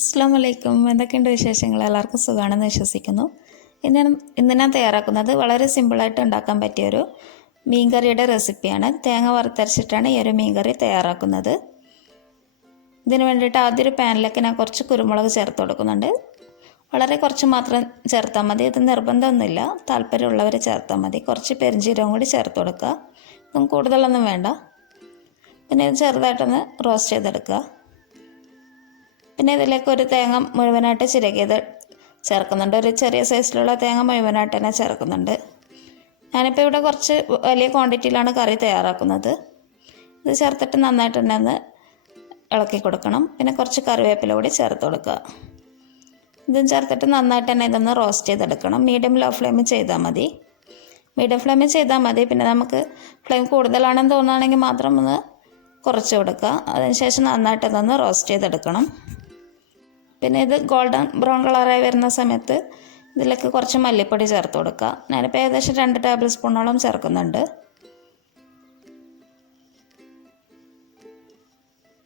അസ്സലാമു അലൈക്കും. എന്തൊക്കെയുണ്ട് വിശേഷങ്ങൾ? എല്ലാവർക്കും സുഖമാണെന്ന് വിശ്വസിക്കുന്നു. ഇന്ന് ഞാൻ തയ്യാറാക്കുന്നത് വളരെ സിമ്പിളായിട്ട് ഉണ്ടാക്കാൻ പറ്റിയൊരു മീൻകറിയുടെ റെസിപ്പിയാണ്. തേങ്ങ വറുത്തരച്ചിട്ടാണ് ഈ ഒരു മീൻകറി തയ്യാറാക്കുന്നത്. ഇതിന് വേണ്ടിയിട്ട് ആദ്യം ഒരു പാനിലേക്ക് ഞാൻ കുറച്ച് കുരുമുളക് ചേർത്ത് കൊടുക്കുന്നുണ്ട്. വളരെ കുറച്ച് മാത്രം ചേർത്താൽ മതി, ഇത് നിർബന്ധമൊന്നുമില്ല, താല്പര്യമുള്ളവർ ചേർത്താൽ മതി. കുറച്ച് പെരിഞ്ചീരകം കൂടി ചേർത്ത് കൊടുക്കുക, ഇതും കൂടുതലൊന്നും വേണ്ട. പിന്നെ ഇത് ചെറുതായിട്ടൊന്ന് റോസ്റ്റ് ചെയ്തെടുക്കുക. പിന്നെ ഇതിലേക്ക് ഒരു തേങ്ങ മുഴുവനായിട്ട് ചിരകിയത് ചേർക്കുന്നുണ്ട്. ഒരു ചെറിയ സൈസിലുള്ള തേങ്ങ മുഴുവനായിട്ട് തന്നെ ചേർക്കുന്നുണ്ട്. ഞാനിപ്പോൾ ഇവിടെ കുറച്ച് വലിയ ക്വാണ്ടിറ്റിയിലാണ് കറി തയ്യാറാക്കുന്നത്. ഇത് ചേർത്തിട്ട് നന്നായിട്ട് തന്നെ ഒന്ന് ഇളക്കി കൊടുക്കണം. പിന്നെ കുറച്ച് കറിവേപ്പില കൂടി ചേർത്ത് കൊടുക്കുക. ഇതും ചേർത്തിട്ട് നന്നായിട്ട് തന്നെ ഇതൊന്ന് റോസ്റ്റ് ചെയ്തെടുക്കണം. മീഡിയം ലോ ഫ്ലെയിമിൽ ചെയ്താൽ മതി. മീഡിയം ഫ്ലെയിമിൽ ചെയ്താൽ മതി. പിന്നെ നമുക്ക് ഫ്ലെയിം കൂടുതലാണെന്ന് തോന്നുകയാണെങ്കിൽ മാത്രം ഒന്ന് കുറച്ച് കൊടുക്കുക. അതിനുശേഷം നന്നായിട്ട് ഇതൊന്ന് റോസ്റ്റ് ചെയ്തെടുക്കണം. പിന്നെ ഇത് ഗോൾഡൻ ബ്രൗൺ കളറായി വരുന്ന സമയത്ത് ഇതിലേക്ക് കുറച്ച് മല്ലിപ്പൊടി ചേർത്ത് കൊടുക്കുക. ഞാനിപ്പോൾ ഏകദേശം 2 ടേബിൾ സ്പൂണോളം ചേർക്കുന്നുണ്ട്.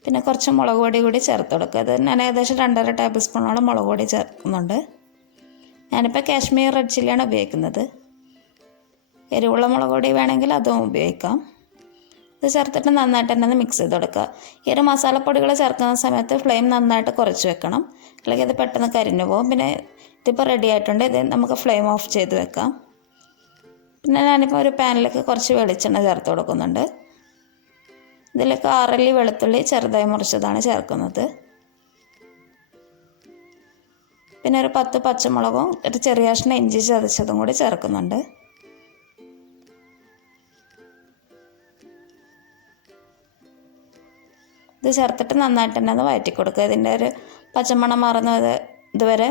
പിന്നെ കുറച്ച് മുളക് പൊടി കൂടി ചേർത്ത് കൊടുക്കുക. ഇത് ഞാൻ ഏകദേശം 2.5 ടേബിൾ സ്പൂണോളം മുളക് പൊടി ചേർക്കുന്നുണ്ട്. ഞാനിപ്പോൾ കാശ്മീർ റെഡ് ചില്ലിയാണ് ഉപയോഗിക്കുന്നത്. എരിവുള്ള മുളക് പൊടി വേണമെങ്കിൽ അതും ഉപയോഗിക്കാം. ഇത് ചേർത്തിട്ട് നന്നായിട്ട് തന്നെ ഒന്ന് മിക്സ് ചെയ്ത് കൊടുക്കുക. ഈ ഒരു മസാലപ്പൊടികൾ ചേർക്കുന്ന സമയത്ത് ഫ്ലെയിം നന്നായിട്ട് കുറച്ച് വെക്കണം, അല്ലെങ്കിൽ ഇത് പെട്ടെന്ന് കരിഞ്ഞു പോകും. പിന്നെ ഇതിപ്പോൾ റെഡി ആയിട്ടുണ്ട്. ഇത് നമുക്ക് ഫ്ലെയിം ഓഫ് ചെയ്ത് വെക്കാം. പിന്നെ ഞാനിപ്പോൾ ഒരു പാനിലേക്ക് കുറച്ച് വെളിച്ചെണ്ണ ചേർത്ത് കൊടുക്കുന്നുണ്ട്. ഇതിലേക്ക് 6 അല്ലി വെളുത്തുള്ളി ചെറുതായി മുറിച്ചതാണ് ചേർക്കുന്നത്. പിന്നെ ഒരു 10 പച്ചമുളകും ഒരു ചെറിയ കഷ്ണം ഇഞ്ചി ചതച്ചതും കൂടി ചേർക്കുന്നുണ്ട്. ഇത് ചേർത്തിട്ട് നന്നായിട്ട് തന്നെ ഒന്ന് വഴറ്റി കൊടുക്കുക. ഇതിൻ്റെ ഒരു പച്ചമണം മാറുന്നത് ഇതുവരെ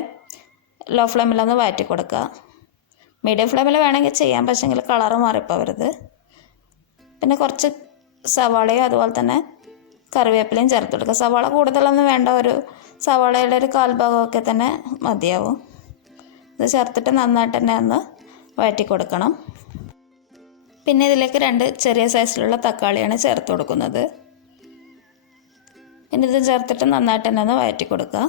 ലോ ഫ്ലെയിമിലൊന്ന് വഴറ്റി കൊടുക്കുക. മീഡിയം ഫ്ലെയിമിൽ വേണമെങ്കിൽ ചെയ്യാം, പക്ഷേങ്കിൽ കളറ് മാറിപ്പോവരുത്. പിന്നെ കുറച്ച് സവാളയും അതുപോലെ തന്നെ കറിവേപ്പിലയും ചേർത്ത് കൊടുക്കുക. സവാള കൂടുതലൊന്നും വേണ്ട, ഒരു സവാളയുടെ ഒരു 1/4 ഭാഗമൊക്കെ തന്നെ മതിയാവും. ഇത് ചേർത്തിട്ട് നന്നായിട്ട് തന്നെ ഒന്ന് വഴറ്റി കൊടുക്കണം. പിന്നെ ഇതിലേക്ക് 2 ചെറിയ സൈസിലുള്ള തക്കാളിയാണ് ചേർത്ത് കൊടുക്കുന്നത്. ഇനി ഇത് ചേർത്തിട്ട് നന്നായിട്ട് തന്നെ ഒന്ന് വഴറ്റി കൊടുക്കുക.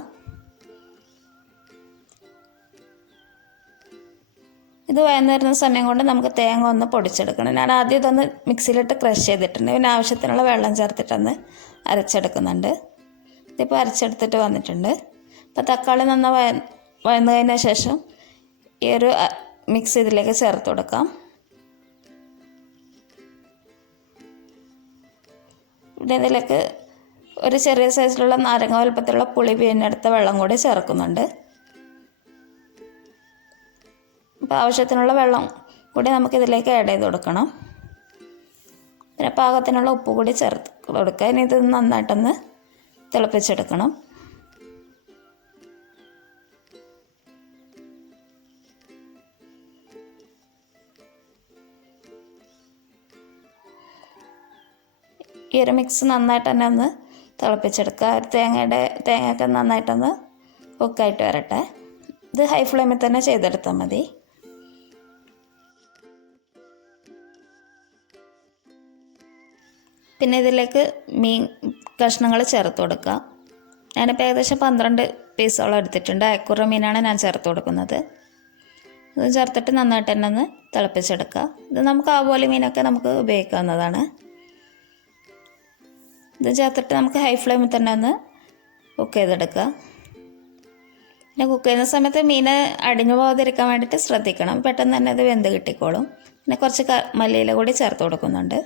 ഇത് വഴന്ന് വരുന്ന സമയം കൊണ്ട് നമുക്ക് തേങ്ങ ഒന്ന് പൊടിച്ചെടുക്കണം. ഞാൻ ആദ്യം ഇതൊന്ന് മിക്സിയിലിട്ട് ക്രഷ് ചെയ്തിട്ടുണ്ട്. പിന്നെ ആവശ്യത്തിനുള്ള വെള്ളം ചേർത്തിട്ടൊന്ന് അരച്ചെടുക്കുന്നുണ്ട്. ഇതിപ്പോൾ അരച്ചെടുത്തിട്ട് വന്നിട്ടുണ്ട്. ഇപ്പോൾ തക്കാളി നന്നായി വഴന്നു കഴിഞ്ഞ ശേഷം ഈ ഒരു മിക്സ് ഇതിലേക്ക് ചേർത്ത് കൊടുക്കാം. പിന്നെ ഇതിലേക്ക് ഒരു ചെറിയ സൈസിലുള്ള നാരങ്ങ വലുപ്പത്തിലുള്ള പുളി പിഴിഞ്ഞെടുത്ത വെള്ളം കൂടി ചേർക്കുന്നുണ്ട്. അപ്പോൾ ആവശ്യത്തിനുള്ള വെള്ളം കൂടി നമുക്കിതിലേക്ക് ആഡ് ചെയ്ത് കൊടുക്കണം. പിന്നെ പാകത്തിനുള്ള ഉപ്പ് കൂടി ചേർത്ത് കൊടുക്കുക. ഇനി ഇത് നന്നായിട്ടൊന്ന് തിളപ്പിച്ചെടുക്കണം. ഈ ഒരു മിക്സ് നന്നായിട്ട് തന്നെ ഒന്ന് തിളപ്പിച്ചെടുക്കുക. തേങ്ങയൊക്കെ നന്നായിട്ടൊന്ന് കുക്കായിട്ട് വരട്ടെ. ഇത് ഹൈ ഫ്ലെയിമിൽ തന്നെ ചെയ്തെടുത്താൽ മതി. പിന്നെ ഇതിലേക്ക് മീൻ കഷ്ണങ്ങൾ ചേർത്ത് കൊടുക്കുക. ഞാനിപ്പോൾ ഏകദേശം 12 പീസോളം എടുത്തിട്ടുണ്ട്. ayakkoora മീനാണ് ഞാൻ ചേർത്ത് കൊടുക്കുന്നത്. ഇത് ചേർത്തിട്ട് നന്നായിട്ട് തന്നെ ഒന്ന് തിളപ്പിച്ചെടുക്കുക. ഇത് നമുക്ക് ആവോലി മീനൊക്കെ നമുക്ക് ഉപയോഗിക്കാവുന്നതാണ്. ഇത് ചേർത്തിട്ട് നമുക്ക് ഹൈ ഫ്ലെയിമിൽ തന്നെ ഒന്ന് കുക്ക് ചെയ്തെടുക്കുക. പിന്നെ കുക്ക് ചെയ്യുന്ന സമയത്ത് മീൻ അടിഞ്ഞു പോകാതിരിക്കാൻ വേണ്ടിയിട്ട് ശ്രദ്ധിക്കണം. പെട്ടെന്ന് തന്നെ അത് വെന്ത് കിട്ടിക്കോളും. പിന്നെ കുറച്ച് മല്ലിയില കൂടി ചേർത്ത് കൊടുക്കുന്നുണ്ട്.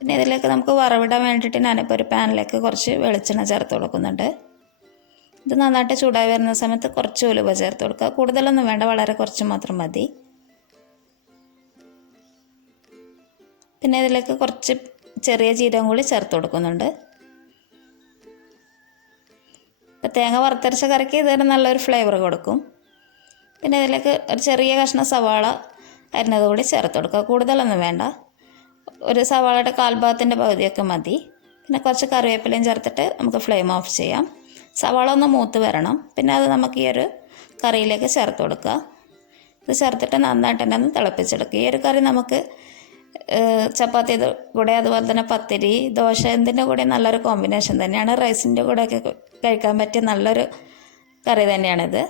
പിന്നെ ഇതിലേക്ക് നമുക്ക് വറവിടാൻ വേണ്ടിയിട്ട് ഞാനിപ്പോൾ ഒരു പാനിലേക്ക് കുറച്ച് വെളിച്ചെണ്ണ ചേർത്ത് കൊടുക്കുന്നുണ്ട്. ഇത് നന്നായിട്ട് ചൂടായി വരുന്ന സമയത്ത് കുറച്ച് ഉലുവ ചേർത്ത് കൊടുക്കുക. കൂടുതലൊന്നും വേണ്ട, വളരെ കുറച്ച് മാത്രം മതി. പിന്നെ ഇതിലേക്ക് കുറച്ച് ചെറിയ ജീരകം കൂടി ചേർത്ത് കൊടുക്കുന്നുണ്ട്. ഇപ്പം തേങ്ങ വറുത്തരച്ച കറിക്ക് ഇതിന് നല്ലൊരു ഫ്ലേവർ കൊടുക്കും. പിന്നെ ഇതിലേക്ക് ഒരു ചെറിയ കഷ്ണം സവാള അരിഞ്ഞത് കൂടി ചേർത്ത് കൊടുക്കുക. കൂടുതലൊന്നും വേണ്ട, ഒരു സവാളയുടെ 1/4 ഭാഗത്തിൻ്റെ പകുതിയൊക്കെ മതി. പിന്നെ കുറച്ച് കറിവേപ്പിലയും ചേർത്തിട്ട് നമുക്ക് ഫ്ലെയിം ഓഫ് ചെയ്യാം. സവാള ഒന്ന് മൂത്ത് വരണം. പിന്നെ അത് നമുക്ക് ഈ ഒരു കറിയിലേക്ക് ചേർത്ത് കൊടുക്കുക. ഇത് ചേർത്തിട്ട് നന്നായിട്ട് തന്നെ ഒന്ന് തിളപ്പിച്ചെടുക്കുക. ഈ ഒരു കറി നമുക്ക് ചപ്പാത്തിയുടെ കൂടെ അതുപോലെ തന്നെ പത്തിരി, ദോശ എന്തിൻ്റെ കൂടെ നല്ലൊരു കോമ്പിനേഷൻ തന്നെയാണ്. റൈസിൻ്റെ കൂടെയൊക്കെ കഴിക്കാൻ പറ്റിയ നല്ലൊരു കറി തന്നെയാണിത്.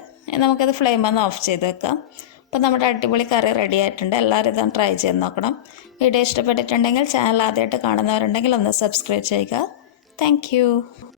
നമുക്കത് ഫ്ലെയിമൊന്ന് ഓഫ് ചെയ്ത് വെക്കാം. അപ്പോൾ നമ്മുടെ അടിപൊളി കറി റെഡി ആയിട്ടുണ്ട്. എല്ലാവരും ഇതൊന്ന് ട്രൈ ചെയ്ത് നോക്കണം. വീഡിയോ ഇഷ്ടപ്പെട്ടിട്ടുണ്ടെങ്കിൽ ചാനൽ ആദ്യമായിട്ട് കാണുന്നവരുണ്ടെങ്കിൽ ഒന്ന് സബ്സ്ക്രൈബ് ചെയ്യുക. താങ്ക്